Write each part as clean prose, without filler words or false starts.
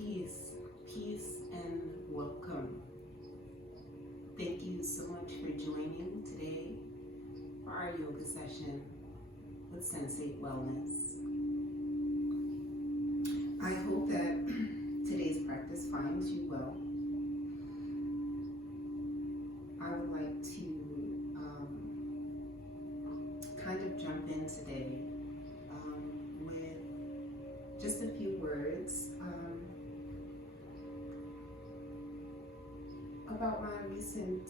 Peace, peace, and welcome. Thank you so much for joining today for our yoga session with Sensate Wellness. I hope that today's practice finds you well. I would like to kind of jump in today with just a few words about my recent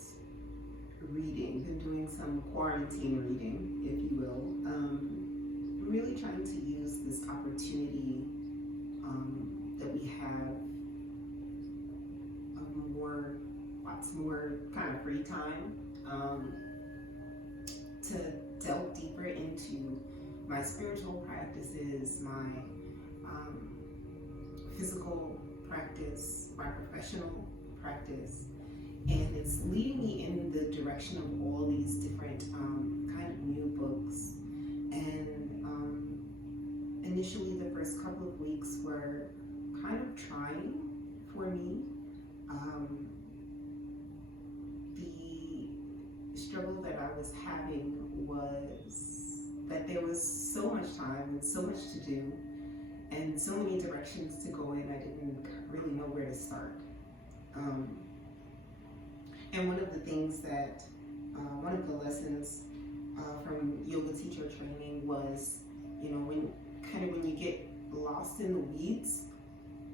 reading. Been doing some quarantine reading, if you will. I'm really trying to use this opportunity that we have of lots more kind of free time to delve deeper into my spiritual practices, my physical practice, my professional practice, and it's leading me in the direction of all these different kind of new books. And initially the first couple of weeks were kind of trying for me. The struggle that I was having was that there was so much time and so much to do and so many directions to go in, I didn't really know where to start. And one of the things that, one of the lessons from yoga teacher training was, when you get lost in the weeds,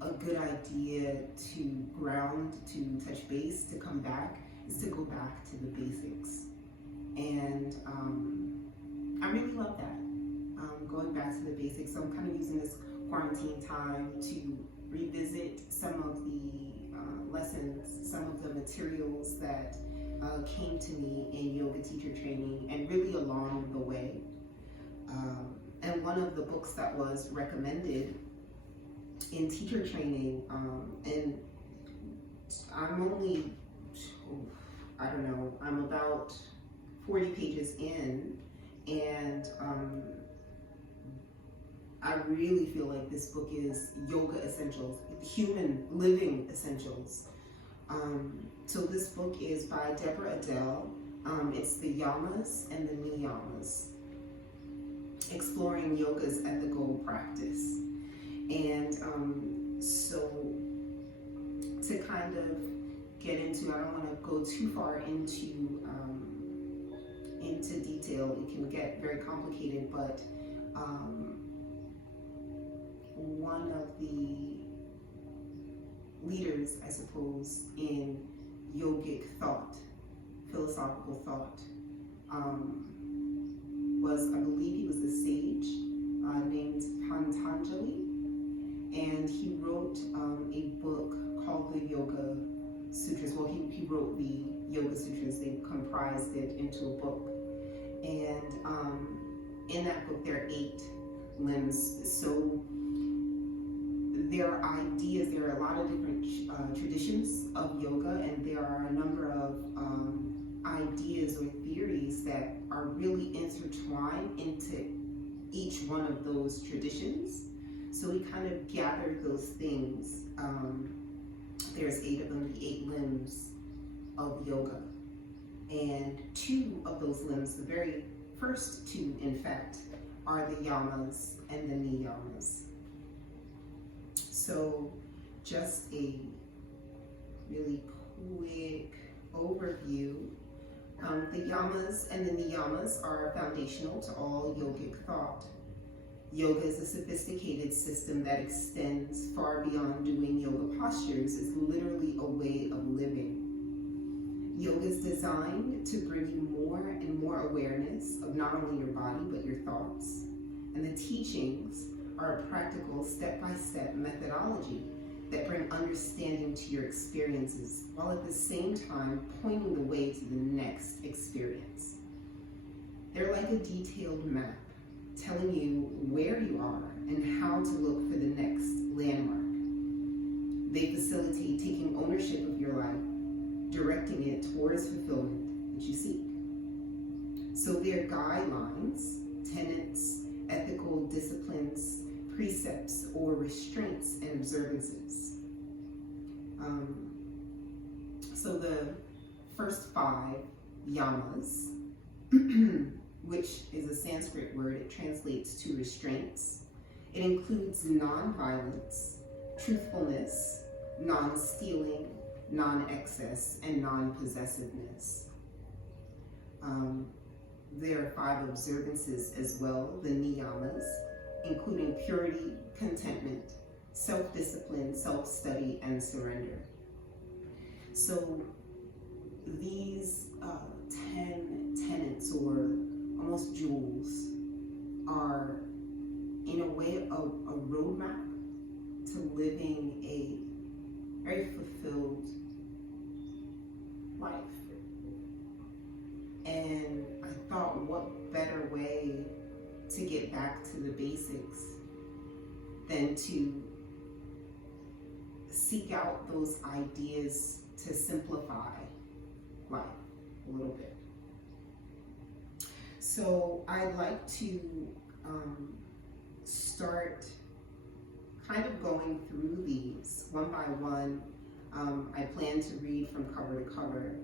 a good idea to ground, to touch base, to come back, is to go back to the basics. And I really love that, going back to the basics. So I'm kind of using this quarantine time to revisit some of the lessons, some of the materials that came to me in yoga teacher training and really along the way. And one of the books that was recommended in teacher training, and I'm only, I'm about 40 pages in, and I really feel like this book is yoga essentials, human living essentials. So this book is by Deborah Adele. It's the Yamas and the Niyamas, exploring yoga's ethical practice. And so to kind of get into, I don't want to go too far into detail. It can get very complicated, but one of the leaders, I suppose, in yogic thought, philosophical thought, was, I believe he was a sage named Patanjali, and he wrote a book called the Yoga Sutras. Well, he wrote the Yoga Sutras. They comprised it into a book, and in that book there are 8 limbs. So there are ideas, there are a lot of different traditions of yoga, and there are a number of ideas or theories that are really intertwined into each one of those traditions. So we kind of gathered those things. There's 8 of them, the 8 limbs of yoga. And 2 of those limbs, the very first 2, in fact, are the yamas and the niyamas. So just a really quick overview. The yamas and the niyamas are foundational to all yogic thought. Yoga is a sophisticated system that extends far beyond doing yoga postures. It's literally a way of living. Yoga is designed to bring you more and more awareness of not only your body, but your thoughts. And the teachings are a practical step-by-step methodology that bring understanding to your experiences, while at the same time pointing the way to the next experience. They're like a detailed map, telling you where you are and how to look for the next landmark. They facilitate taking ownership of your life, directing it towards fulfillment that you seek. So they're guidelines, tenets, ethical disciplines, precepts, or restraints and observances. So the first 5 yamas, which is a Sanskrit word, it translates to restraints. It includes non-violence, truthfulness, non-stealing, non-excess, and non-possessiveness. There are 5 observances as well, the niyamas, including purity, contentment, self-discipline, self-study, and surrender. So these 10 tenets, or almost jewels, are in a way a roadmap to living a very fulfilled life. And I thought, what better way to get back to the basics than to seek out those ideas to simplify life a little bit. So I'd like to start kind of going through these one by one. I plan to read from cover to cover,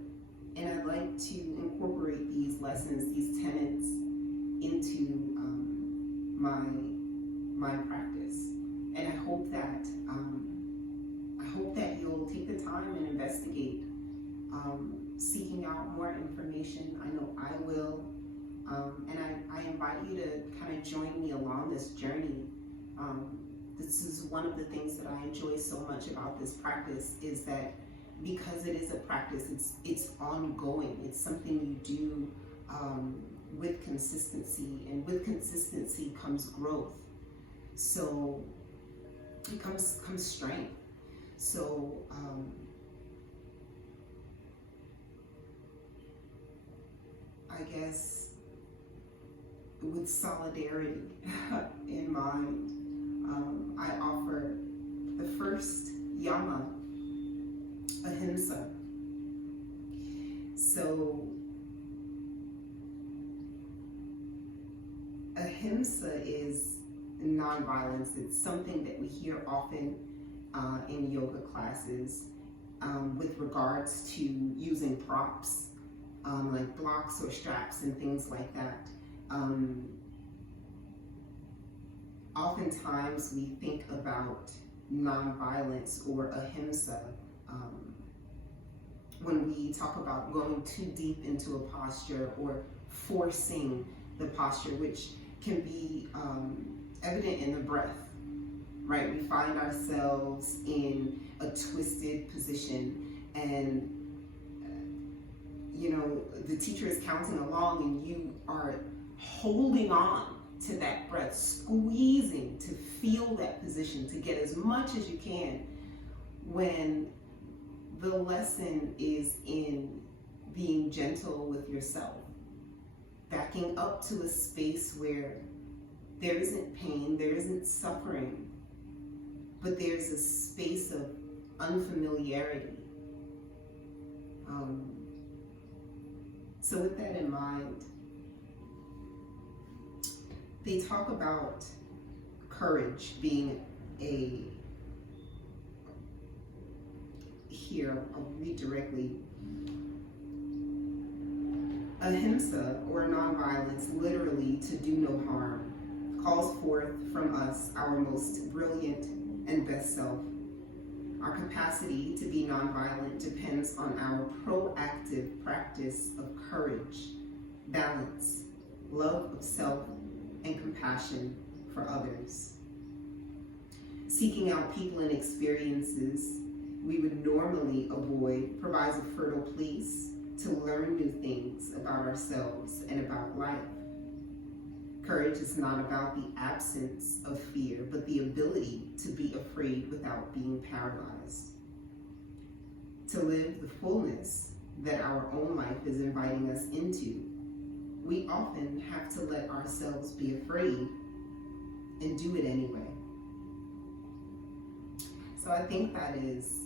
and I'd like to incorporate these lessons, these tenets, into my practice. And I hope that you'll take the time and investigate, seeking out more information. I know I will, and I invite you to kind of join me along this journey. This is one of the things that I enjoy so much about this practice, is that because it is a practice, it's ongoing. It's something you do with consistency, and with consistency comes growth. So it comes strength. So I guess with solidarity in mind, I offer the first yama, Ahimsa. So Ahimsa is nonviolence. It's something that we hear often in yoga classes with regards to using props, like blocks or straps and things like that. Oftentimes we think about nonviolence or ahimsa when we talk about going too deep into a posture or forcing the posture, which can be evident in the breath, right? We find ourselves in a twisted position, and the teacher is counting along, and you are holding on to that breath, squeezing to feel that position, to get as much as you can, when the lesson is in being gentle with yourself, backing up to a space where there isn't pain, there isn't suffering, but there's a space of unfamiliarity. So with that in mind, they talk about courage being here, I'll read directly. Ahimsa, or nonviolence, literally to do no harm, calls forth from us our most brilliant and best self. Our capacity to be nonviolent depends on our proactive practice of courage, balance, love of self, and compassion for others. Seeking out people and experiences we would normally avoid provides a fertile place to learn new things about ourselves and about life. Courage is not about the absence of fear, but the ability to be afraid without being paralyzed. To live the fullness that our own life is inviting us into, we often have to let ourselves be afraid and do it anyway. So I think that is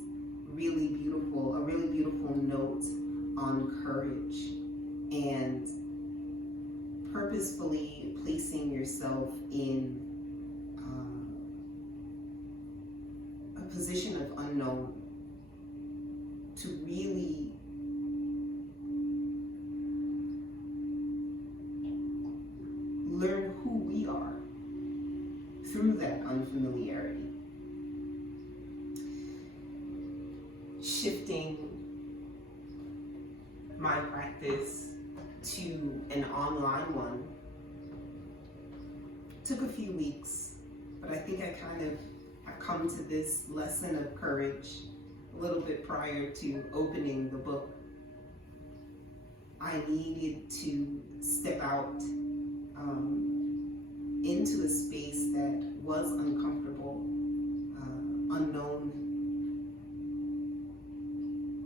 really beautiful, a really beautiful note on courage and purposefully placing yourself in a position of unknown, to really learn who we are through that unfamiliarity. Shifting my practice to an online one took a few weeks, but I think I kind of have come to this lesson of courage a little bit prior to opening the book. I needed to step out into a space that was uncomfortable, unknown,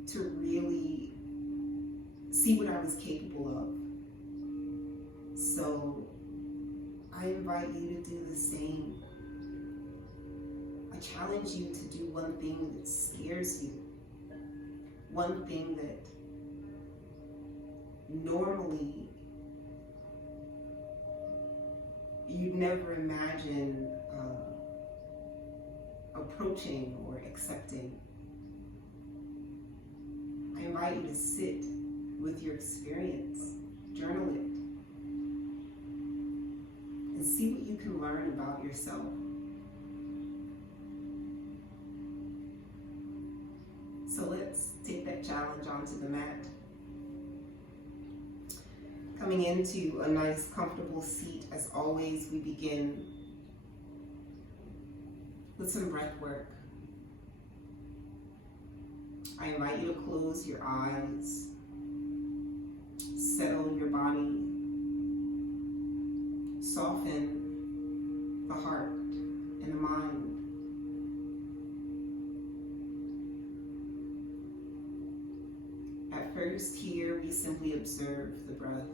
to really see what I was capable of. So I invite you to do the same. I challenge you to do one thing that scares you, one thing that normally you'd never imagine approaching or accepting. I invite you to sit with your experience, journal it, and see what you can learn about yourself. So let's take that challenge onto the mat. Coming into a nice, comfortable seat, as always, we begin with some breath work. I invite you to close your eyes, settle your body, soften the heart and the mind. At first here, we simply observe the breath.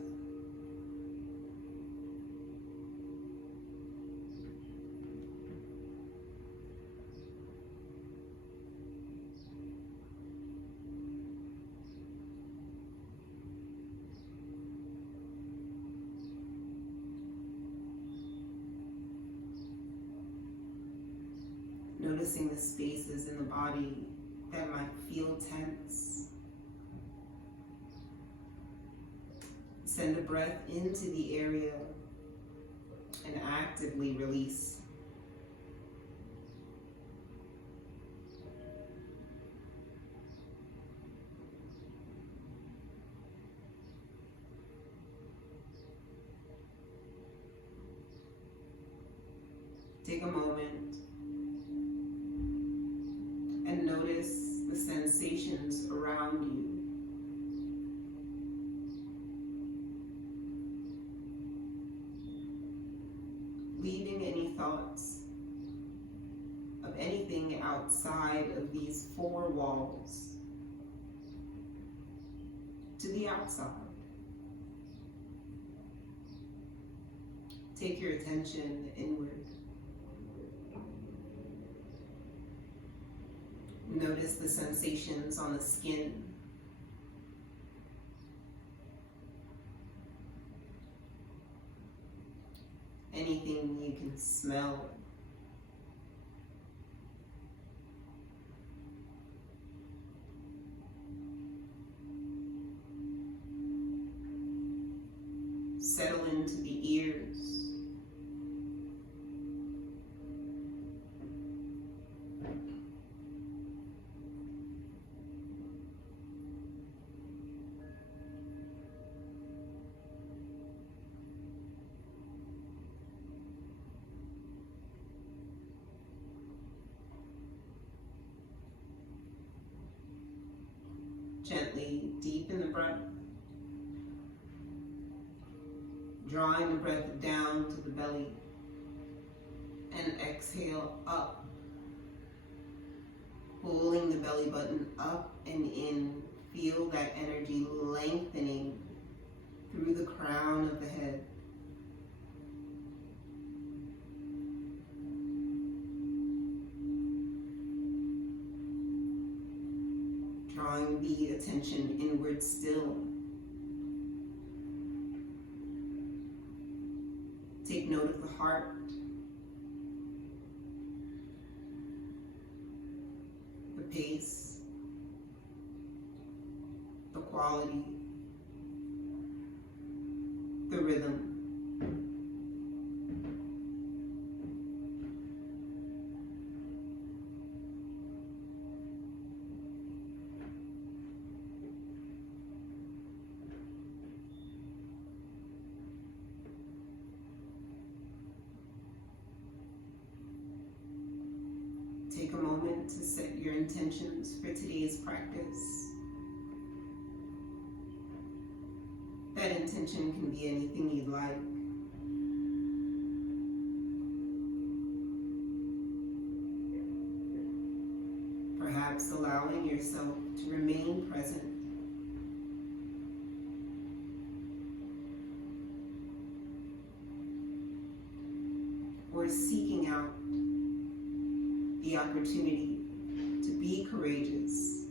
Noticing the spaces in the body that might feel tense. Send a breath into the area and actively release. Take a moment and notice the sensations around you. Leaving any thoughts of anything outside of these four walls to the outside. Take your attention inward. Notice the sensations on the skin. Anything you can smell. Settle into the ears. Gently deepen the breath, drawing the breath down to the belly, and exhale up, pulling the belly button up and in. Feel that energy lengthening through the crown of the head. Drawing the attention inward still. Take note of the heart. The pace. quality, the rhythm. Take a moment to set your intentions for today's practice. That intention can be anything you'd like. Perhaps allowing yourself to remain present. Or seeking out the opportunity to be courageous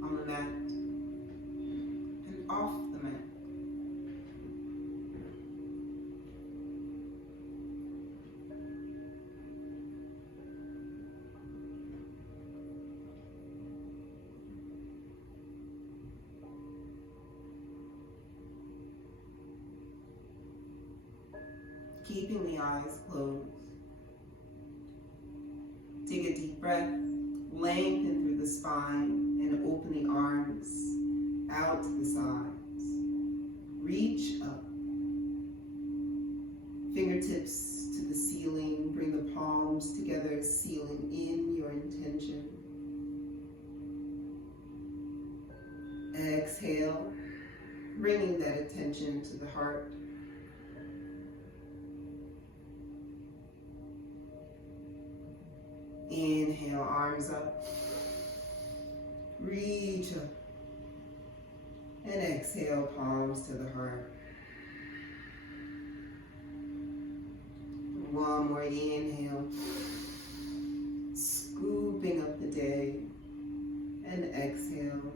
on the mat and off the mat. Keeping the eyes closed. Take a deep breath, lengthen through the spine, and open the arms out to the sides. Reach up. Fingertips to the ceiling. Bring the palms together, sealing in your intention. Exhale, bringing that attention to the heart. Inhale, arms up, reach up, and exhale, palms to the heart. One more inhale, scooping up the day, and exhale,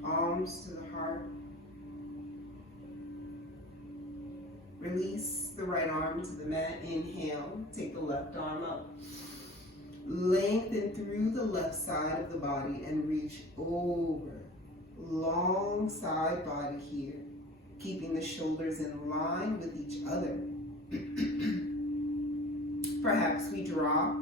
palms to the heart. Release the right arm to the mat. Inhale, take the left arm up. Lengthen through the left side of the body and reach over. Long side body here. Keeping the shoulders in line with each other. Perhaps we drop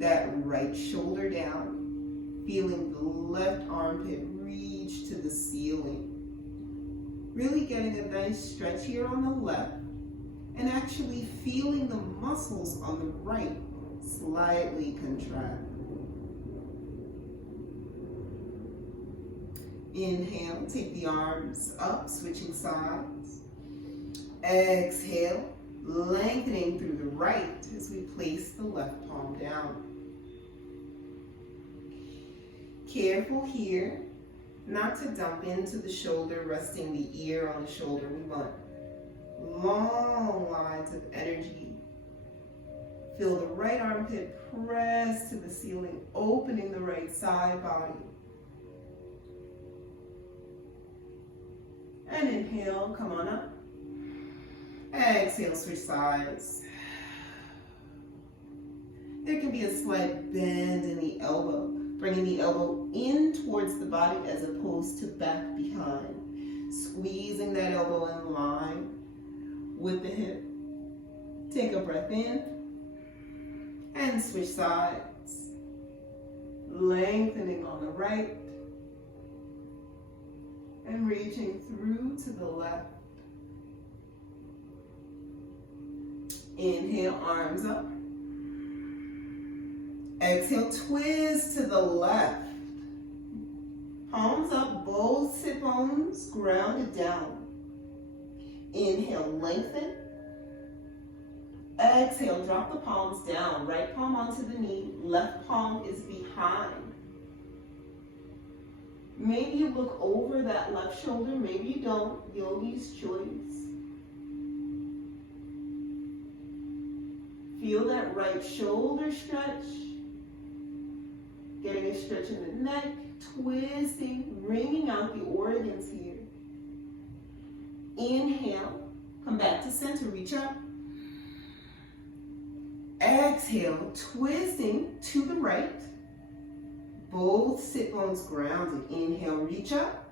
that right shoulder down, feeling the left armpit reach to the ceiling. Really getting a nice stretch here on the left and actually feeling the muscles on the right slightly contract. Inhale, take the arms up, switching sides. Exhale, lengthening through the right as we place the left palm down. Careful here not to dump into the shoulder, resting the ear on the shoulder. We want long lines of energy. Feel the right armpit press to the ceiling, opening the right side body. And inhale, come on up. Exhale, switch sides. There can be a slight bend in the elbow, bringing the elbow in towards the body as opposed to back behind. Squeezing that elbow in line with the hip. Take a breath in and switch sides. Lengthening on the right and reaching through to the left. Inhale, arms up. Exhale, twist to the left. Palms up, both sit bones grounded down. Inhale, lengthen. Exhale, drop the palms down. Right palm onto the knee, left palm is behind. Maybe you look over that left shoulder, maybe you don't. Yogi's choice. Feel that right shoulder stretch. Getting a stretch in the neck, twisting, wringing out the organs here. Inhale, come back to center, reach up. Exhale, twisting to the right, Both sit bones grounded. Inhale, reach up.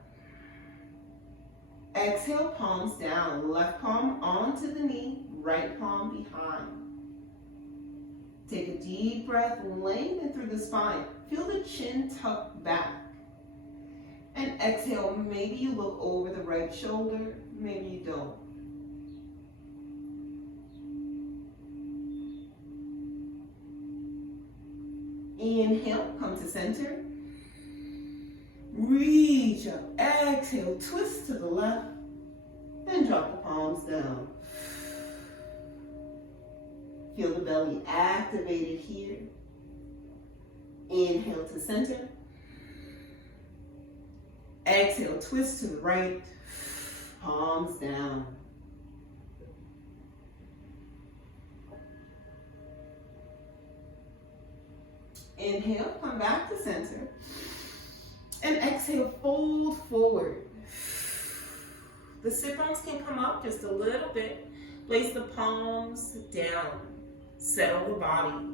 Exhale, palms down. Left palm onto the knee, right palm behind. Take a deep breath, lengthen through the spine. Feel the chin tuck back. And exhale, maybe you look over the right shoulder, maybe you don't. Inhale, come to center. Reach up, exhale, twist to the left, then drop the palms down. Feel the belly activated here. Inhale to center. Exhale, twist to the right, palms down. Inhale, come back to center. And exhale, fold forward. The sit bones can come up just a little bit. Place the palms down. Settle the body.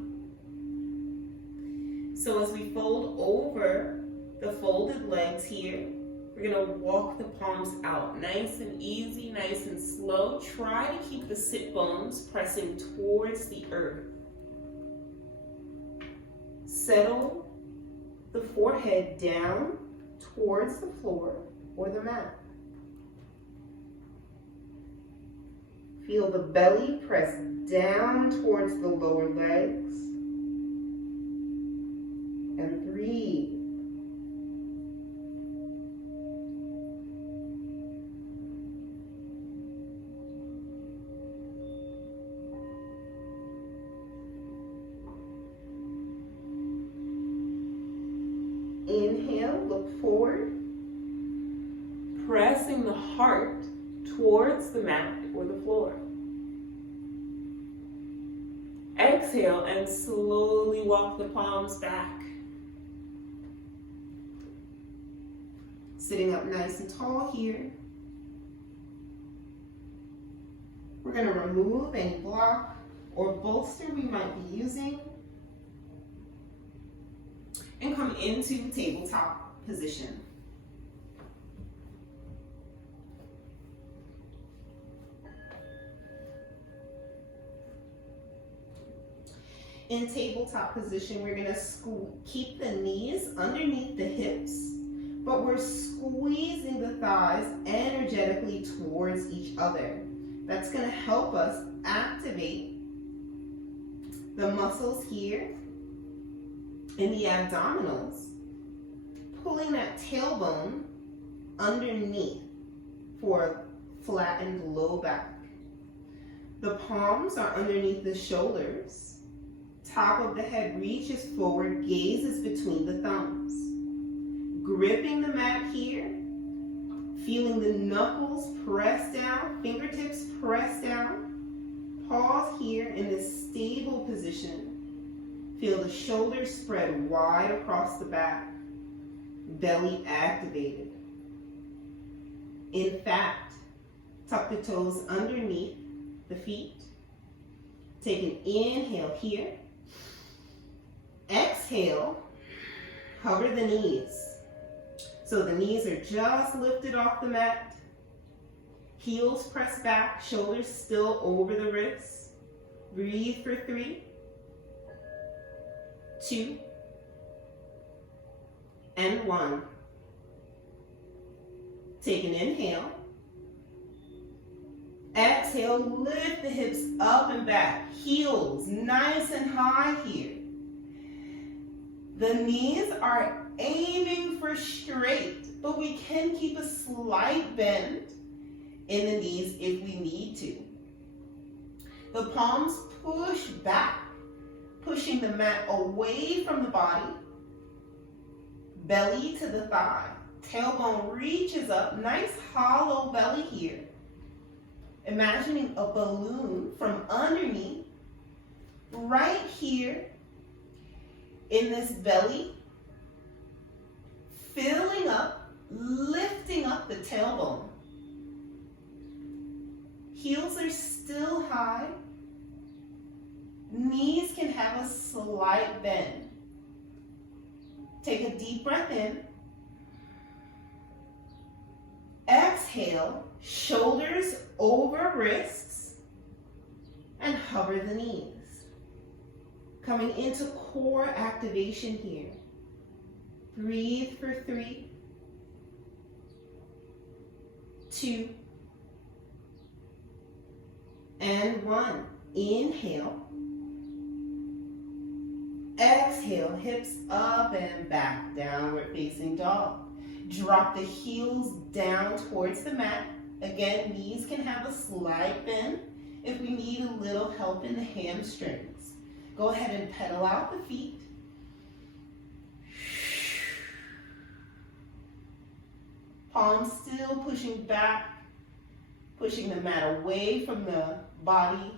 So as we fold over the folded legs here, we're going to walk the palms out. Nice and easy, nice and slow. Try to keep the sit bones pressing towards the earth. Settle the forehead down towards the floor or the mat. Feel the belly press down towards the lower legs. And breathe. Inhale, look forward, pressing the heart towards the mat or the floor. Exhale and slowly walk the palms back. Sitting up nice and tall here. We're going to remove any block or bolster we might be using and come into tabletop position. In tabletop position, we're going to keep the knees underneath the hips, but we're squeezing the thighs energetically towards each other. That's going to help us activate the muscles here in the abdominals, pulling that tailbone underneath for a flattened low back. The palms are underneath the shoulders. Top of the head reaches forward, gaze is between the thumbs. Gripping the mat here, feeling the knuckles press down, fingertips press down. Pause here in this stable position. Feel the shoulders spread wide across the back, belly activated. In fact, tuck the toes underneath the feet. Take an inhale here. Exhale, hover the knees. So the knees are just lifted off the mat. Heels press back, shoulders still over the wrists. Breathe for 3, 2, and 1. Take an inhale. Exhale, lift the hips up and back. Heels nice and high here. The knees are aiming for straight, but we can keep a slight bend in the knees if we need to. The palms push back, pushing the mat away from the body. Belly to the thigh. Tailbone reaches up, nice hollow belly here. Imagining a balloon from underneath, right here in this belly, filling up, lifting up the tailbone. Heels are still high. Knees can have a slight bend. Take a deep breath in. Exhale, shoulders over wrists, and hover the knees. Coming into core activation here. Breathe for 3, 2, and 1. Inhale. Exhale, hips up and back, downward facing dog. Drop the heels down towards the mat. Again, knees can have a slight bend if we need a little help in the hamstrings. Go ahead and pedal out the feet. Palms still pushing back, pushing the mat away from the body.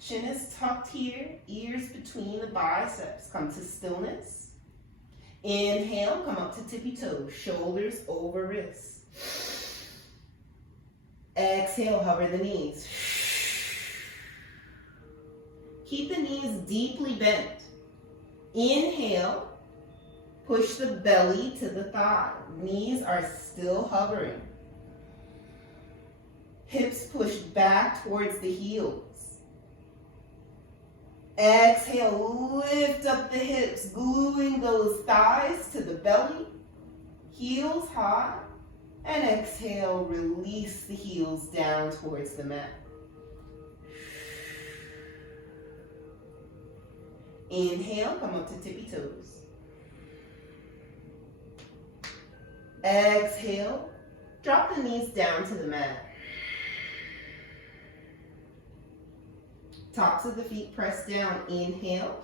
Chin is tucked here, ears between the biceps. Come to stillness. Inhale, come up to tippy toes, shoulders over wrists. Exhale, hover the knees. Keep the knees deeply bent. Inhale, push the belly to the thigh. Knees are still hovering. Hips push back towards the heels. Exhale, lift up the hips, gluing those thighs to the belly, heels high, and exhale, release the heels down towards the mat. Inhale, come up to tippy toes. Exhale, drop the knees down to the mat. Tops of the feet press down. Inhale.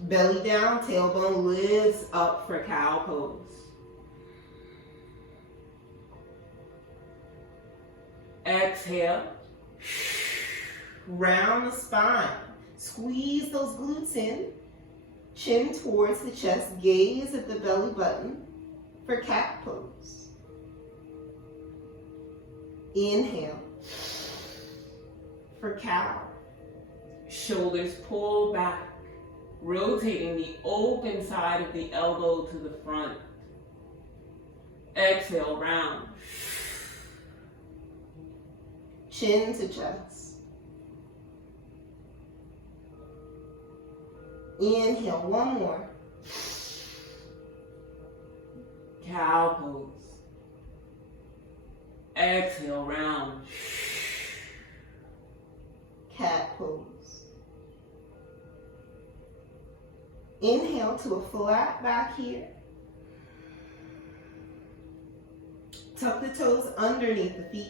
Belly down, tailbone lifts up for cow pose. Exhale. Round the spine. Squeeze those glutes in. Chin towards the chest. Gaze at the belly button for cat pose. Inhale. For cow. Shoulders pull back, rotating the open side of the elbow to the front. Exhale, round. Chin to chest. Inhale, one more. Cow pose. Exhale, round. Cat pose. Inhale to a flat back here. Tuck the toes underneath the feet.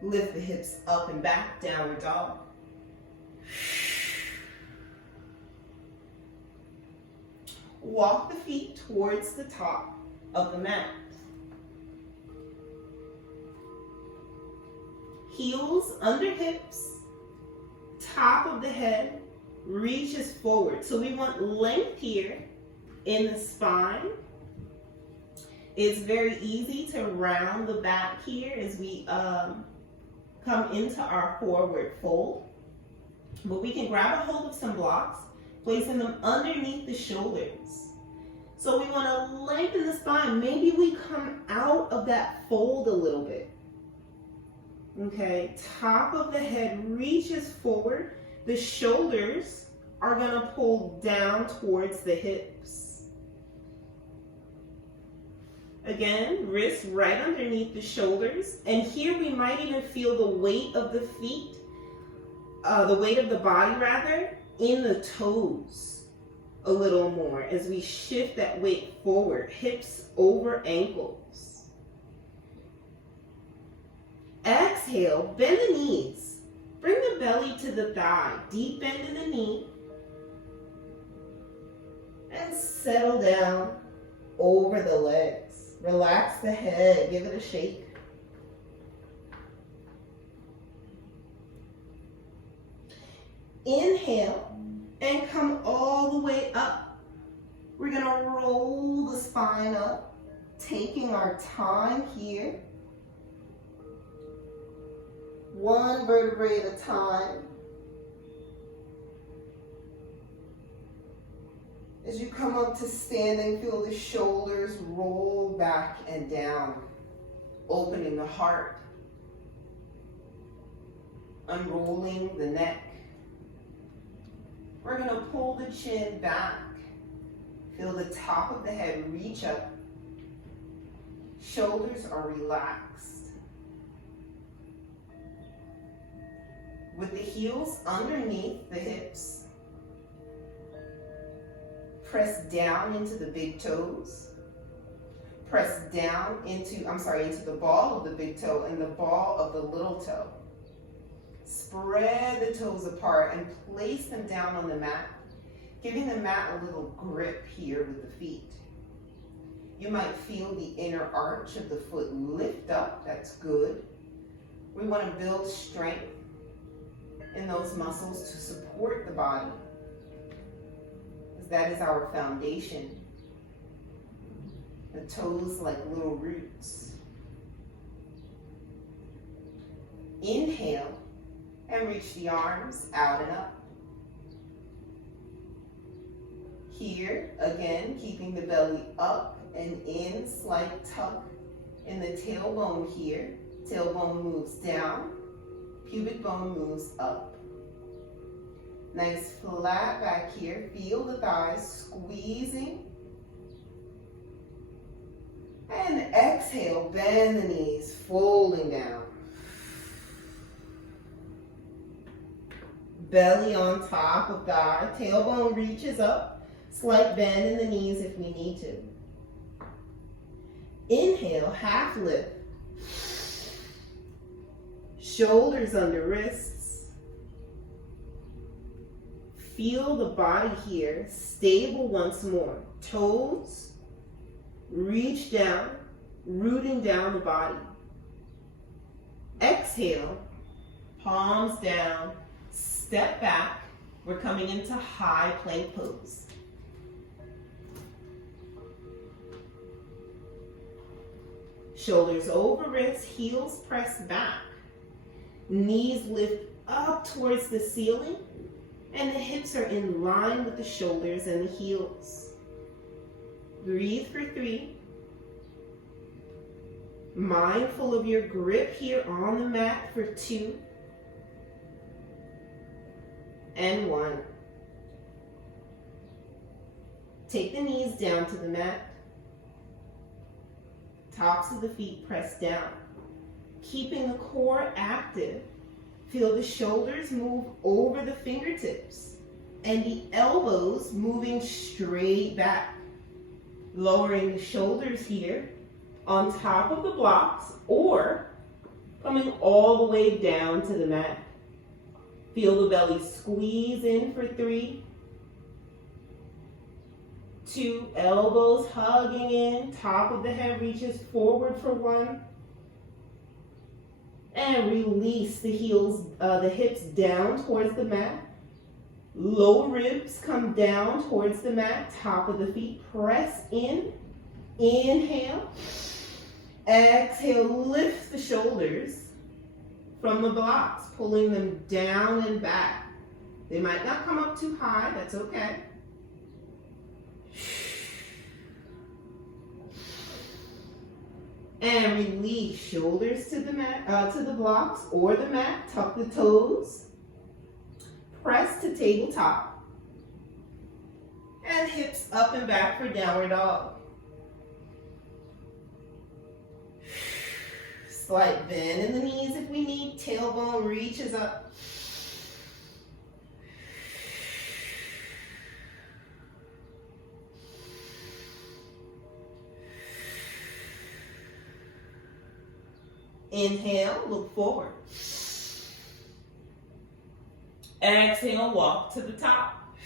Lift the hips up and back, downward dog. Walk the feet towards the top of the mat. Heels under hips, top of the head reaches forward. So we want length here in the spine. It's very easy to round the back here as we come into our forward fold. But we can grab a hold of some blocks, placing them underneath the shoulders. So we want to lengthen the spine. Maybe we come out of that fold a little bit. Okay, top of the head reaches forward. The shoulders are going to pull down towards the hips. Again, wrists right underneath the shoulders. And here we might even feel the weight of the feet, the weight of the body rather, in the toes a little more as we shift that weight forward, hips over ankles. Exhale, bend the knees. Bring the belly to the thigh, deep bend in the knee, and settle down over the legs. Relax the head, give it a shake. Inhale and come all the way up. We're gonna roll the spine up, taking our time here. One vertebrae at a time. As you come up to standing, feel the shoulders roll back and down, opening the heart, unrolling the neck. We're going to pull the chin back. Feel the top of the head reach up. Shoulders are relaxed. With the heels underneath the hips, press down into the big toes. Press down into the ball of the big toe and the ball of the little toe. Spread the toes apart and place them down on the mat, giving the mat a little grip here with the feet. You might feel the inner arch of the foot lift up. That's good. We want to build strength in those muscles to support the body, because that is our foundation. The toes like little roots. Inhale and reach the arms out and up. Here, again, keeping the belly up and in, slight tuck in the tailbone here. Tailbone moves down, pubic bone moves up. Nice flat back here. Feel the thighs squeezing. And exhale, bend the knees, folding down. Belly on top of thigh, tailbone reaches up. Slight bend in the knees if we need to. Inhale, half lift. Shoulders under wrists. Feel the body here, stable once more. Toes, reach down, rooting down the body. Exhale, palms down, step back. We're coming into high plank pose. Shoulders over wrists, heels press back. Knees lift up towards the ceiling, and the hips are in line with the shoulders and the heels. Breathe for 3. Mindful of your grip here on the mat for 2. And 1. Take the knees down to the mat. Tops of the feet press down. Keeping the core active, feel the shoulders move over the fingertips and the elbows moving straight back. Lowering the shoulders here on top of the blocks or coming all the way down to the mat. Feel the belly squeeze in for 3. 2, elbows hugging in, top of the head reaches forward for 1. And release the heels, the hips down towards the mat. Lower ribs come down towards the mat, top of the feet press in. Inhale. Exhale, lift the shoulders from the blocks, pulling them down and back. They might not come up too high, that's okay. And release shoulders to the mat, to the blocks or the mat. Tuck the toes. Press to tabletop. And hips up and back for downward dog. Slight bend in the knees if we need. Tailbone reaches up. Inhale, look forward. Exhale, walk to the top.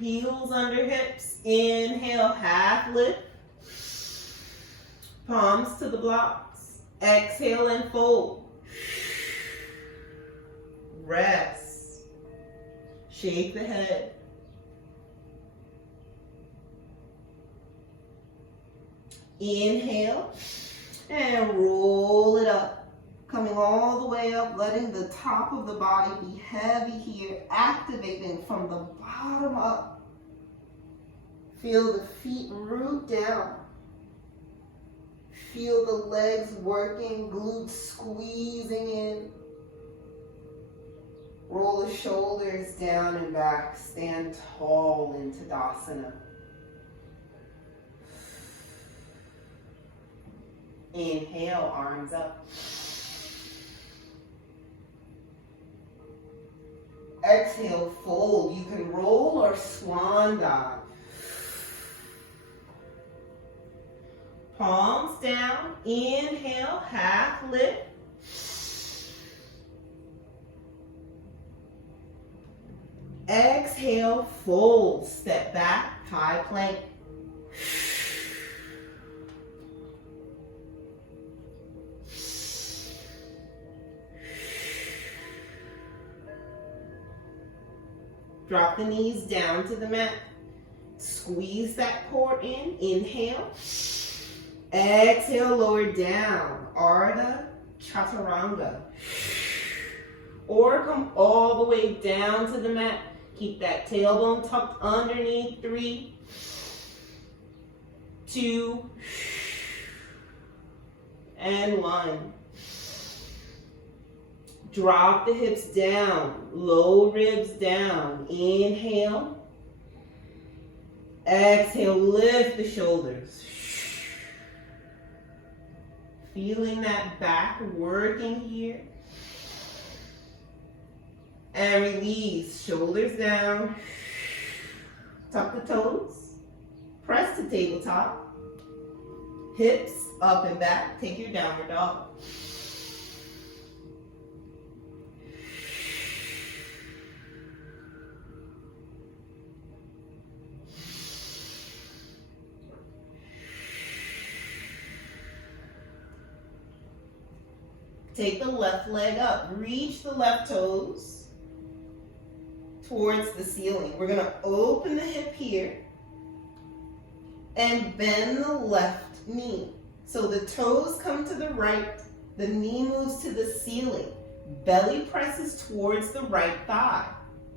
Heels under hips. Inhale, half lift. Palms to the blocks. Exhale and fold. Rest. Shake the head. Inhale. And roll it up, coming all the way up, letting the top of the body be heavy here, activating from the bottom up. Feel the feet root down. Feel the legs working, glutes squeezing in. Roll the shoulders down and back. Stand tall in Tadasana. Inhale, arms up. Exhale, fold. You can roll or swan dive. Palms down. Inhale, half lift. Exhale, fold. Step back, high plank. Drop the knees down to the mat. Squeeze that core in. Inhale. Exhale, lower down. Ardha Chaturanga. Or come all the way down to the mat. Keep that tailbone tucked underneath. 3, 2, and 1. Drop the hips down, low ribs down. Inhale. Exhale, lift the shoulders. Feeling that back working here. And release, shoulders down. Tuck the toes. Press to tabletop. Hips up and back. Take your downward dog. Take the left leg up. Reach the left toes towards the ceiling. We're going to open the hip here and bend the left knee. So the toes come to the right, the knee moves to the ceiling. Belly presses towards the right thigh.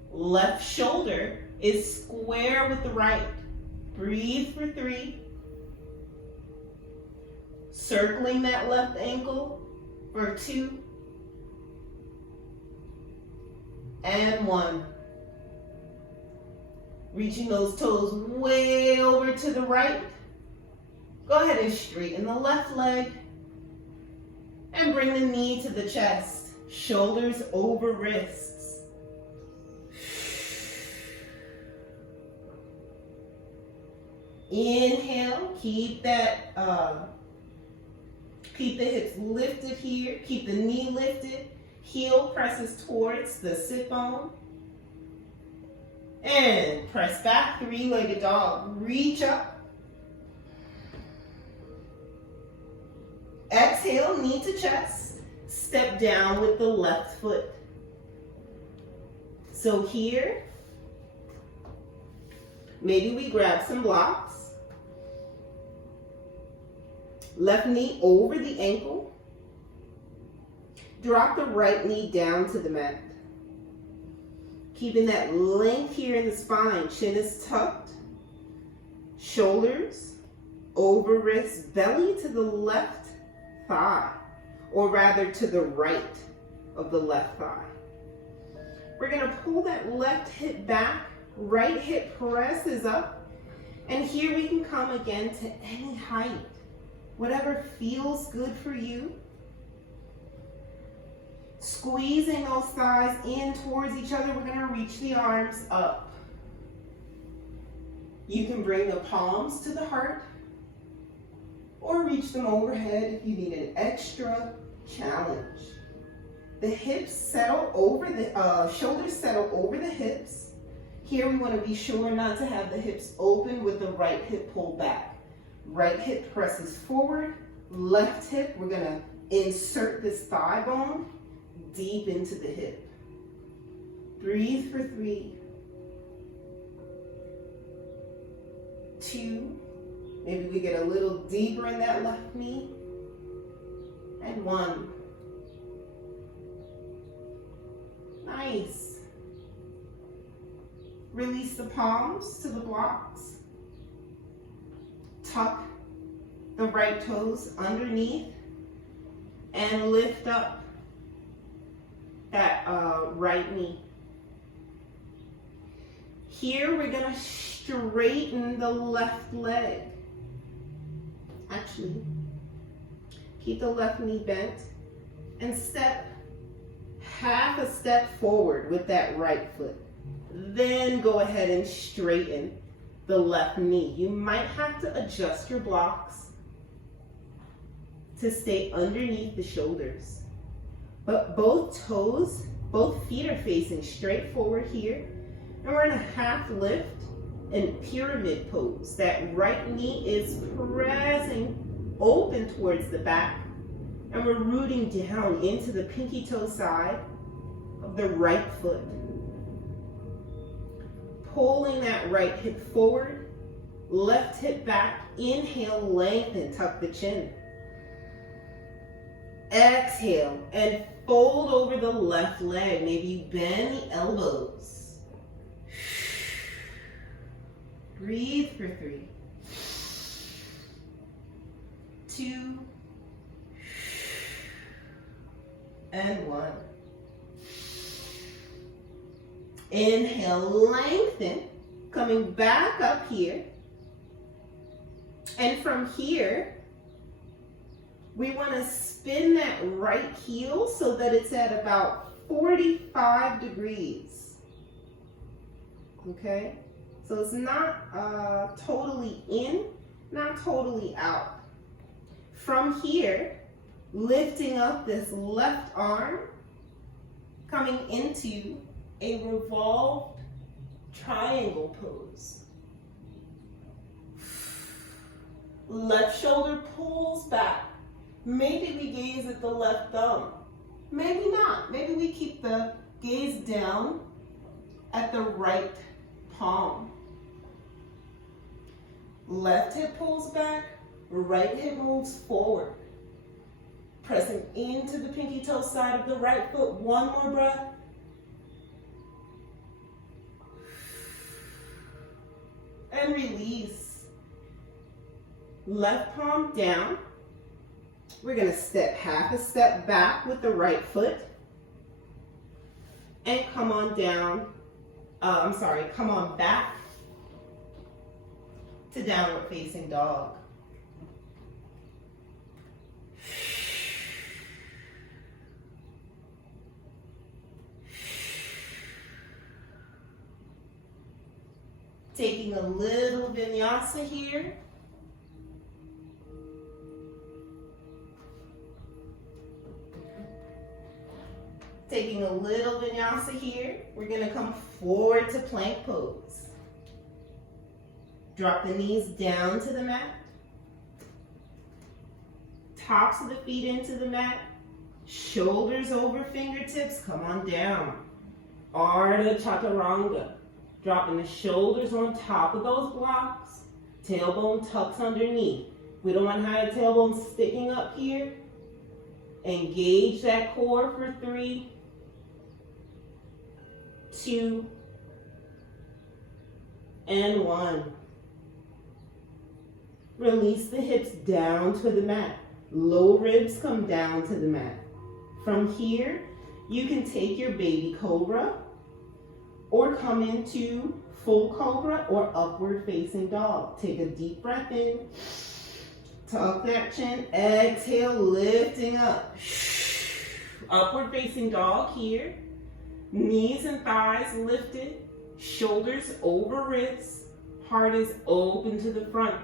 Left shoulder is square with the right. Breathe for 3. Circling that left ankle for 2. And 1. Reaching those toes way over to the right. Go ahead and straighten the left leg. And bring the knee to the chest. Shoulders over wrists. Inhale, keep that, keep the hips lifted here. Keep the knee lifted. Heel presses towards the sit bone. And press back, 3-legged dog. Reach up. Exhale, knee to chest. Step down with the left foot. So here, maybe we grab some blocks. Left knee over the ankle. Drop the right knee down to the mat. Keeping that length here in the spine. Chin is tucked. Shoulders over wrists. Belly to the left thigh. Or rather to the right of the left thigh. We're going to pull that left hip back. Right hip presses up. And here we can come again to any height. Whatever feels good for you. Squeezing those thighs in towards each other. We're going to reach the arms up. You can bring the palms to the heart or reach them overhead if you need an extra challenge. The hips settle over the shoulders settle over the hips. Here we want to be sure not to have the hips open with the right hip pulled back. Right hip presses forward. Left hip, we're going to insert this thigh bone deep into the hip. Breathe for 3, 2, maybe we get a little deeper in that left knee, and 1. Nice. Release the palms to the blocks. Tuck the right toes underneath and lift up that right knee. Here we're gonna straighten the left leg. Actually, keep the left knee bent and step half a step forward with that right foot. Then go ahead and straighten the left knee. You might have to adjust your blocks to stay underneath the shoulders. But both toes, both feet are facing straight forward here. And we're in a half lift in pyramid pose. That right knee is pressing open towards the back. And we're rooting down into the pinky toe side of the right foot. Pulling that right hip forward, left hip back. Inhale, lengthen, tuck the chin. Exhale and fold over the left leg. Maybe you bend the elbows. Breathe for 3, 2, and 1. Inhale, lengthen, coming back up here. And from here, we want to spin that right heel so that it's at about 45 degrees. Okay? So it's not totally in, not totally out. From here, lifting up this left arm, coming into a revolved triangle pose. Left shoulder pulls back. Maybe we gaze at the left thumb. Maybe not. Maybe we keep the gaze down at the right palm. Left hip pulls back, right hip moves forward. Pressing into the pinky toe side of the right foot. One more breath. And release. Left palm down. We're going to step half a step back with the right foot. And come on down. Come on back to downward facing dog. Taking a little vinyasa here. Taking a little vinyasa here. We're going to come forward to plank pose. Drop the knees down to the mat. Tops of the feet into the mat. Shoulders over fingertips. Come on down. Ardha Chaturanga. Dropping the shoulders on top of those blocks. Tailbone tucks underneath. We don't want to have the tailbone sticking up here. Engage that core for 3, 2, and 1. Release the hips down to the mat. Low ribs come down to the mat. From here, you can take your baby cobra or come into full cobra or upward facing dog. Take a deep breath in. Tuck that chin. Exhale, lifting up. Upward facing dog here. Knees and thighs lifted. Shoulders over ribs. Heart is open to the front.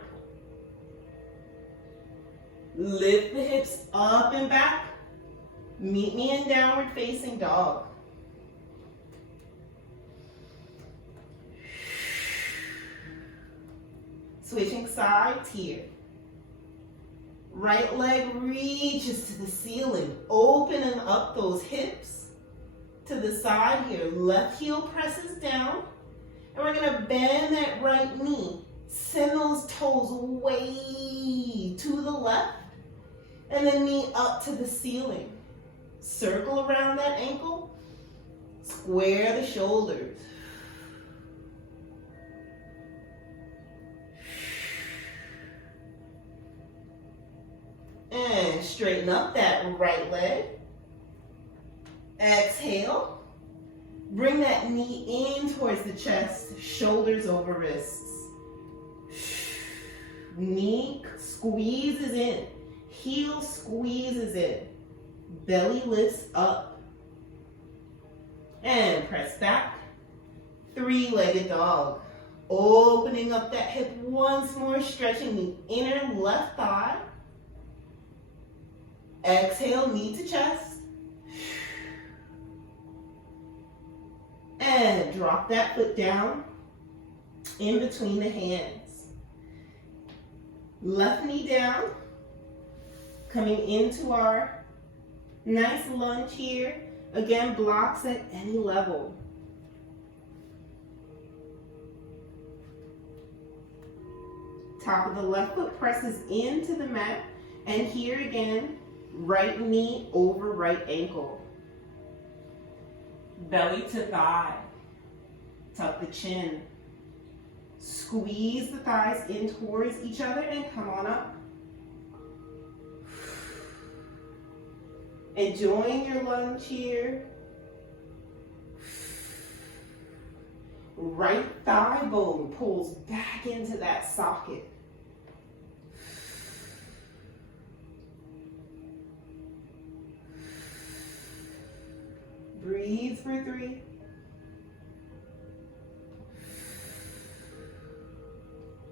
Lift the hips up and back. Meet me in downward facing dog. Switching sides here. Right leg reaches to the ceiling. Opening up those hips to the side here. Left heel presses down. And we're going to bend that right knee. Send those toes way to the left. And the knee up to the ceiling. Circle around that ankle. Square the shoulders. straighten up that right leg. Exhale. Bring that knee in towards the chest, shoulders over wrists. Knee squeezes in, heel squeezes in, belly lifts up. And press back. Three-legged dog. Opening up that hip once more, stretching the inner left thigh. Exhale, knee to chest. And drop that foot down in between the hands. Left knee down. Coming into our nice lunge here. Again, blocks at any level. Top of the left foot presses into the mat. And here again, right knee over right ankle. Belly to thigh. Tuck the chin. Squeeze the thighs in towards each other and come on up. Enjoying your lunge here. Right thigh bone pulls back into that socket. Breathe for 3.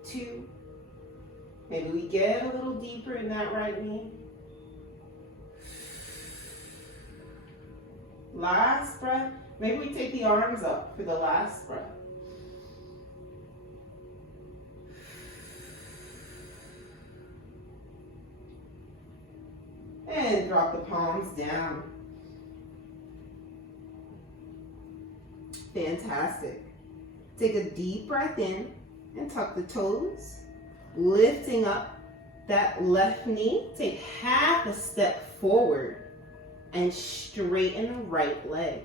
2. Maybe we get a little deeper in that right knee. Last breath. Maybe we take the arms up for the last breath. And drop the palms down. Fantastic. Take a deep breath in and tuck the toes. Lifting up that left knee. Take half a step forward and straighten the right leg.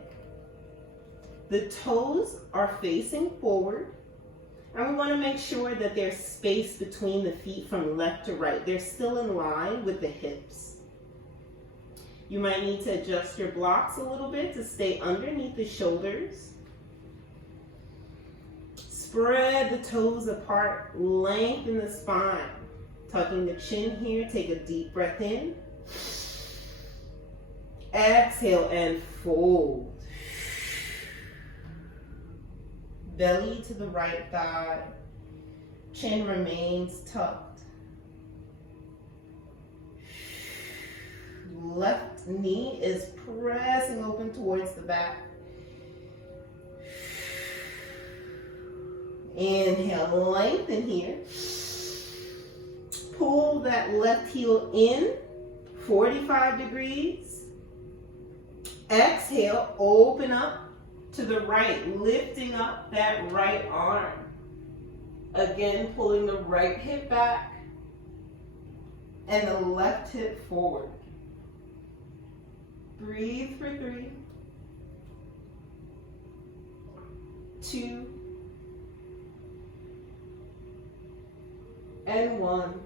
The toes are facing forward, and we want to make sure that there's space between the feet from left to right. They're still in line with the hips. You might need to adjust your blocks a little bit to stay underneath the shoulders. Spread the toes apart, lengthen the spine. Tucking the chin here, take a deep breath in. Exhale and fold. Belly to the right thigh. Chin remains tucked. Left knee is pressing open towards the back. Inhale, lengthen here. Pull that left heel in, 45 degrees. Exhale, open up to the right, lifting up that right arm. Again, pulling the right hip back and the left hip forward. Breathe for 3, 2, and 1.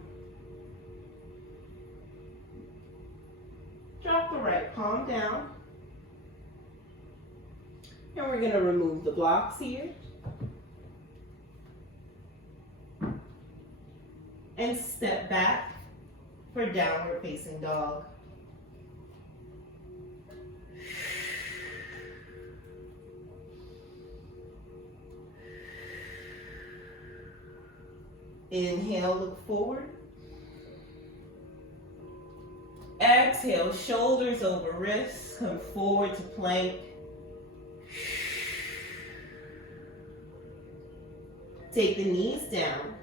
Drop the right palm down. And we're going to remove the blocks here. And step back for downward facing dog. Inhale, look forward. Exhale, shoulders over wrists, come forward to plank. Take the knees down.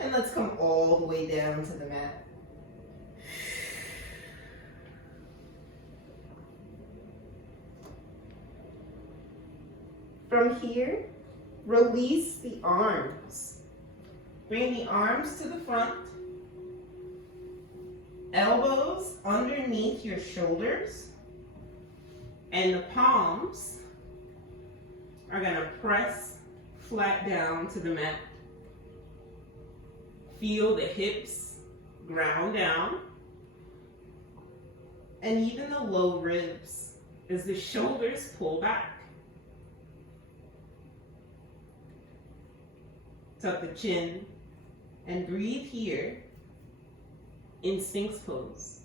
And let's come all the way down to the mat. From here, release the arms. Bring the arms to the front. Elbows underneath your shoulders. And the palms are going to press flat down to the mat. Feel the hips ground down, and even the low ribs as the shoulders pull back. Tuck the chin and breathe here in Sphinx pose.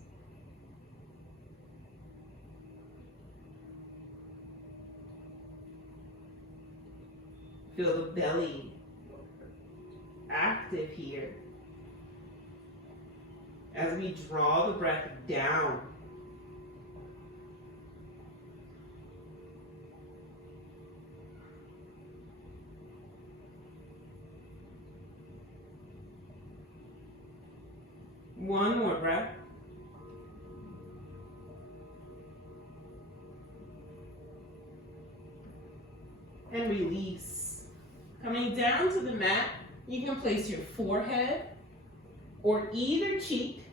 Feel the belly active here as we draw the breath down. One more breath. And release. Coming down to the mat, you can place your forehead or either cheek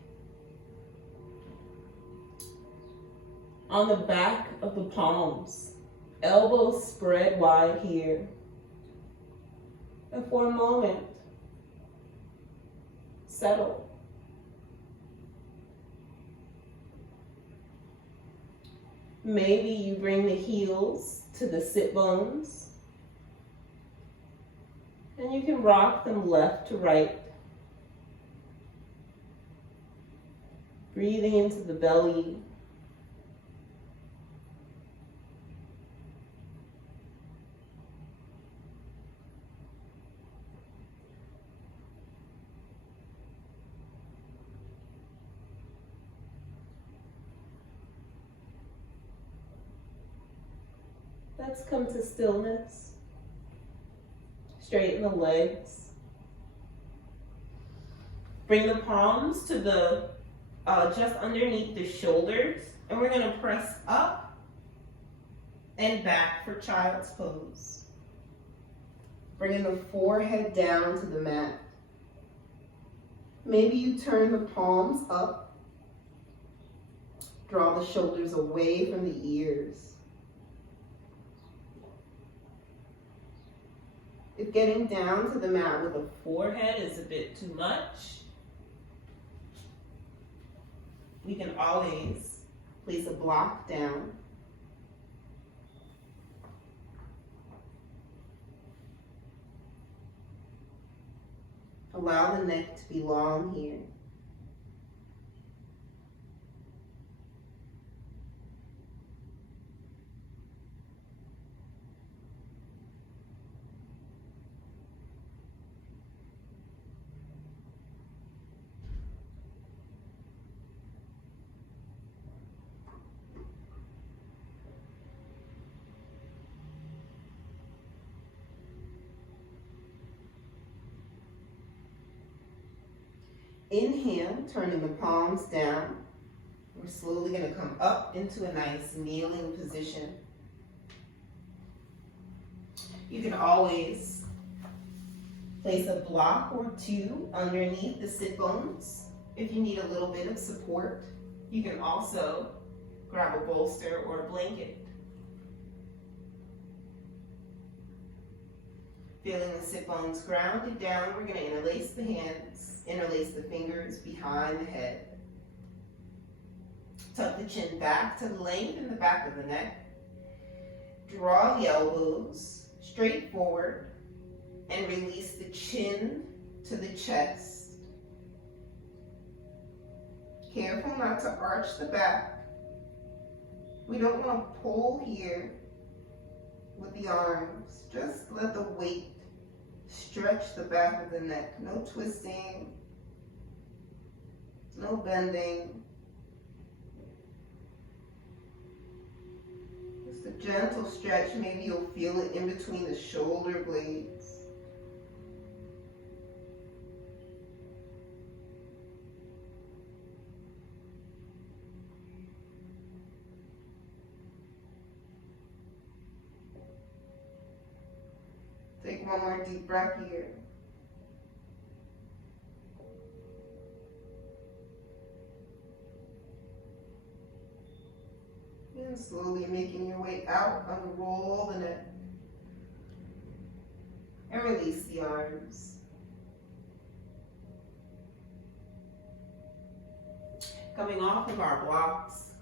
on the back of the palms. Elbows spread wide here. And for a moment, settle. Maybe you bring the heels to the sit bones, and you can rock them left to right. Breathing into the belly. Let's come to stillness. Straighten the legs. Bring the palms to the just underneath the shoulders, and we're going to press up and back for child's pose. Bringing the forehead down to the mat. Maybe you turn the palms up. Draw the shoulders away from the ears. If getting down to the mat with a forehead is a bit too much, we can always place a block down. Allow the neck to be long here. Inhale, turning the palms down. We're slowly going to come up into a nice kneeling position. You can always place a block or two underneath the sit bones if you need a little bit of support. You can also grab a bolster or a blanket. Feeling the sit bones grounded down, we're going to interlace the hands, interlace the fingers behind the head. Tuck the chin back to lengthen the back of the neck. Draw the elbows straight forward and release the chin to the chest. Careful not to arch the back. We don't want to pull here with the arms. Just let the weight stretch the back of the neck. No twisting, no bending. Just a gentle stretch. Maybe you'll feel it in between the shoulder blades. Take one more deep breath here. And slowly making your way out, unroll the neck. And release the arms. Coming off of our blocks.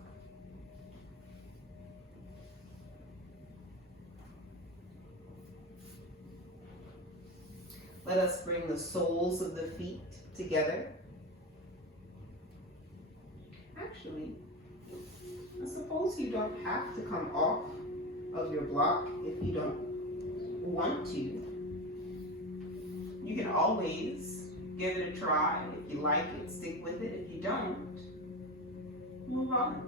Let us bring the soles of the feet together. Actually, I suppose you don't have to come off of your block if you don't want to. You can always give it a try. If you like it, stick with it. If you don't, move on.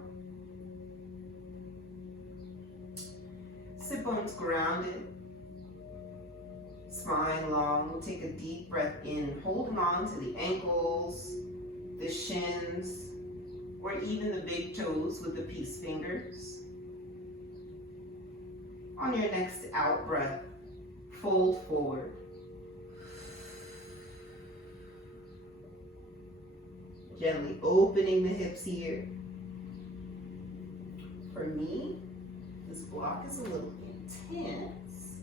Sit bones grounded. Spine long. Take a deep breath in, holding on to the ankles, the shins, or even the big toes with the peace fingers. On your next out breath, fold forward. Gently opening the hips here. For me, this block is a little intense,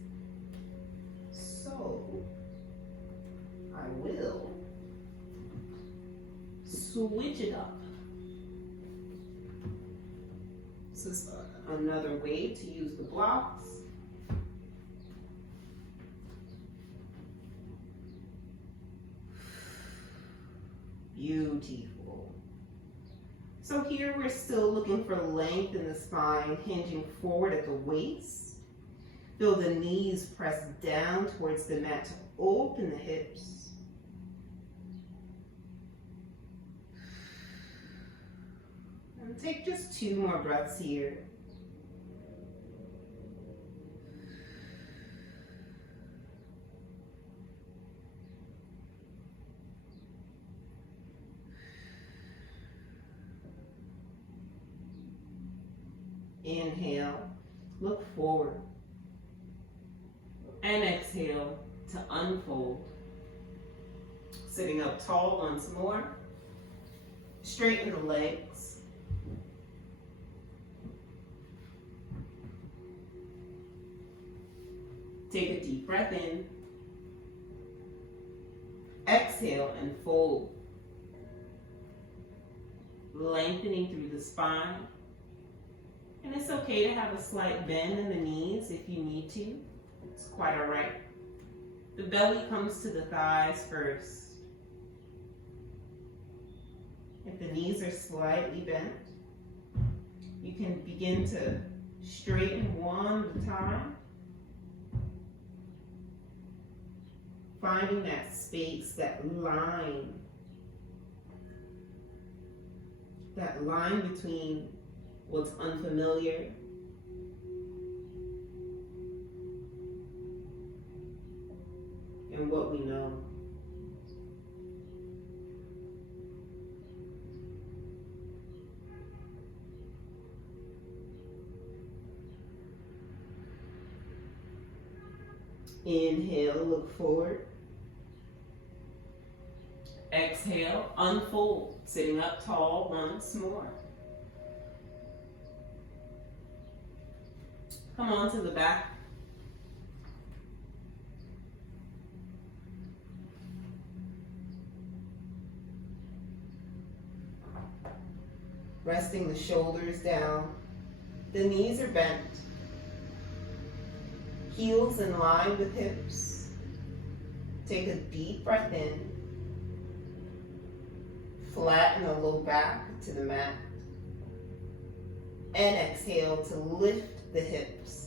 so I will switch it up. This is another way to use the blocks. Beautiful. So here we're still looking for length in the spine, hinging forward at the waist. Feel the knees press down towards the mat to open the hips. And take just 2 more breaths here. Inhale, look forward. And exhale to unfold. Sitting up tall once more. Straighten the legs. Take a deep breath in. Exhale and fold. Lengthening through the spine. And it's okay to have a slight bend in the knees if you need to. It's quite all right. The belly comes to the thighs first. If the knees are slightly bent, you can begin to straighten one at a time. Finding that space, that line between what's unfamiliar and what we know. Inhale, look forward. Exhale, unfold, sitting up tall once more. Come on to the back. Resting the shoulders down. The knees are bent. Heels in line with hips. Take a deep breath in. Flatten the low back to the mat. And exhale to lift the hips.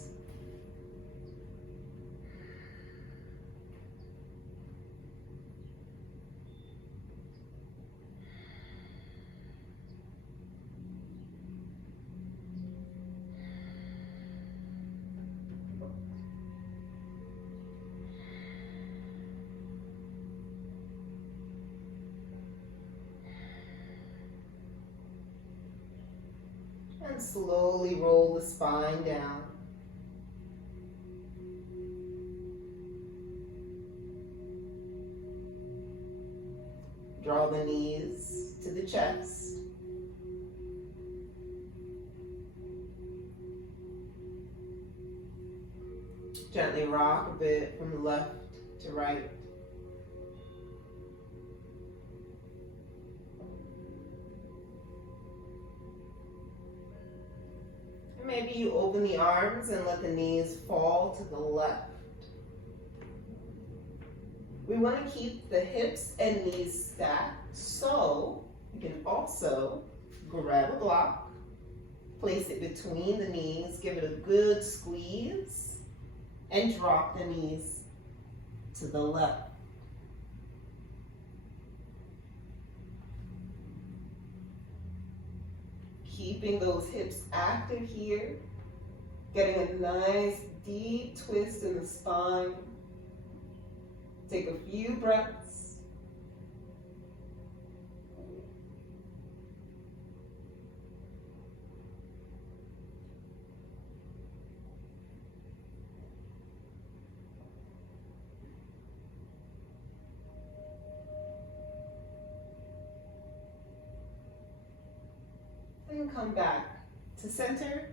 And slowly roll the spine down. Draw the knees to the chest. Gently rock a bit from the left to right. Maybe you open the arms and let the knees fall to the left. We want to keep the hips and knees stacked, so you can also grab a block, place it between the knees, give it a good squeeze, and drop the knees to the left. Keeping those hips active here, getting a nice deep twist in the spine. Take a few breaths. Then come back to center.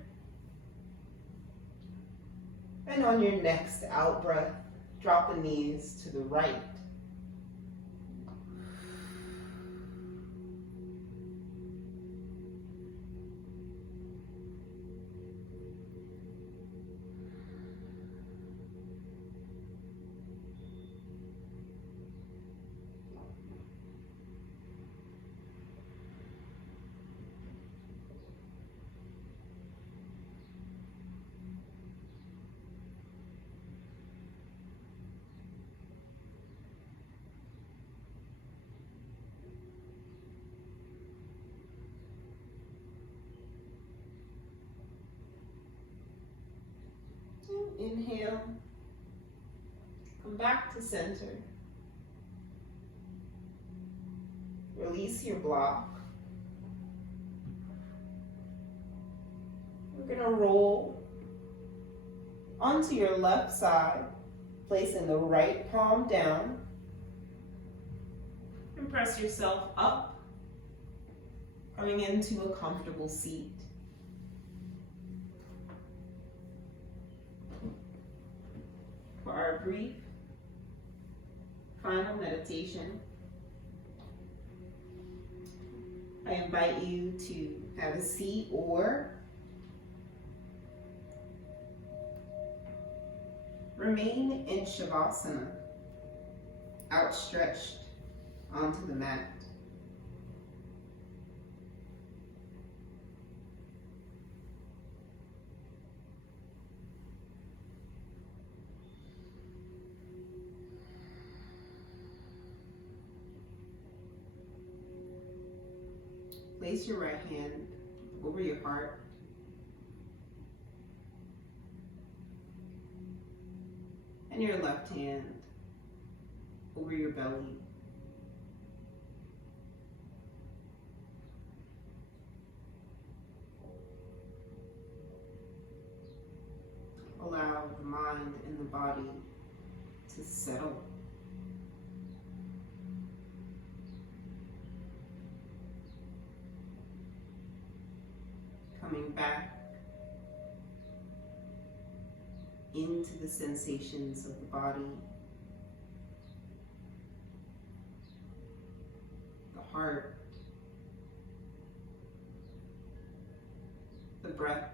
And on your next out breath, drop the knees to the right. Inhale, come back to center. Release your block. We're going to roll onto your left side, placing the right palm down. And press yourself up, coming into a comfortable seat. For our brief final meditation, I invite you to have a seat or remain in Shavasana, outstretched onto the mat. Place your right hand over your heart. And your left hand over your belly. Allow the mind and the body to settle. Coming back into the sensations of the body, the heart, the breath.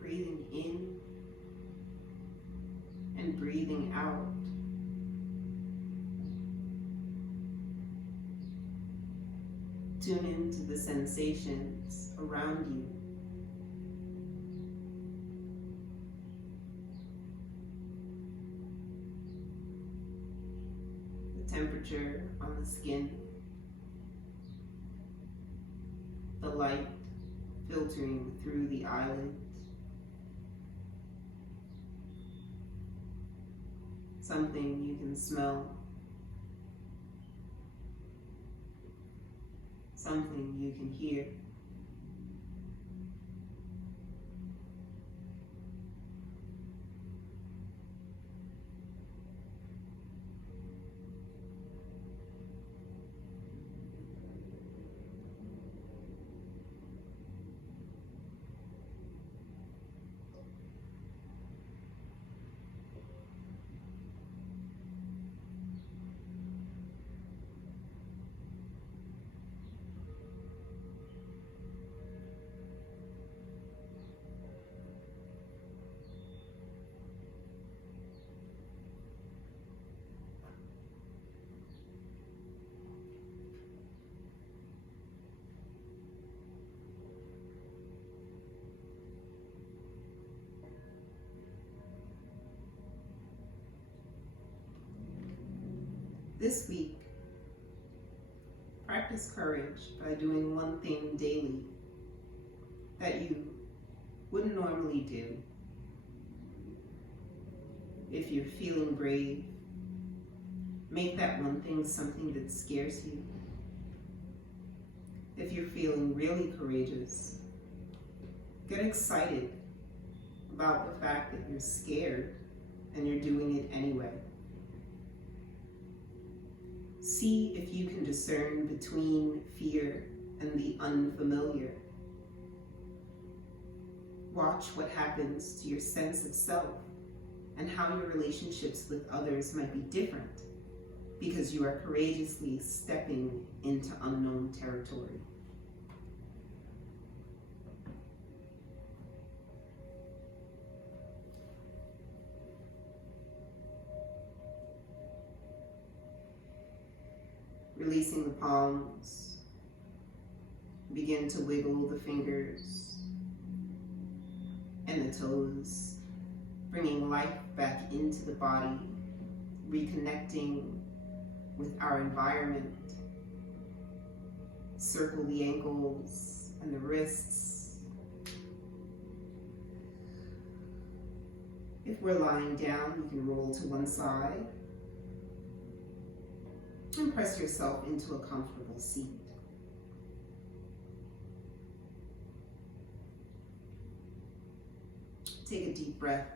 Breathing in and breathing out. Tune into the sensations around you. The temperature on the skin. The light filtering through the eyelids. something you can smell, something you can hear. This week, practice courage by doing one thing daily that you wouldn't normally do. If you're feeling brave, make that one thing something that scares you. If you're feeling really courageous, get excited about the fact that you're scared and you're doing it anyway. See if you can discern between fear and the unfamiliar. Watch what happens to your sense of self and how your relationships with others might be different because you are courageously stepping into unknown territory. Releasing the palms, begin to wiggle the fingers and the toes, bringing life back into the body, reconnecting with our environment. Circle the ankles and the wrists. If we're lying down, you can roll to one side and press yourself into a comfortable seat. Take a deep breath,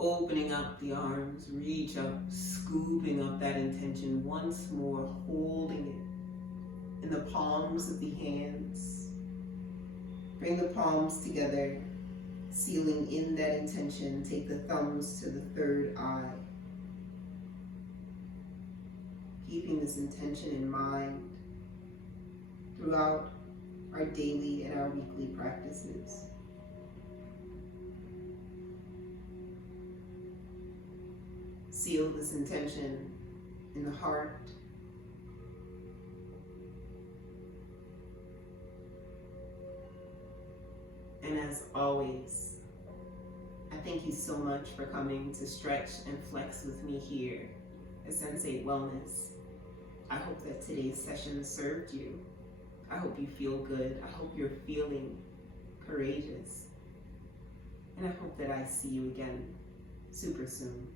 opening up the arms, reach up, scooping up that intention once more, holding it in the palms of the hands. Bring the palms together, sealing in that intention. Take the thumbs to the third eye. Keeping this intention in mind throughout our daily and our weekly practices. Seal this intention in the heart. And as always, I thank you so much for coming to stretch and flex with me here at Sensate Wellness. I hope that today's session served you. I hope you feel good. I hope you're feeling courageous. And I hope that I see you again super soon.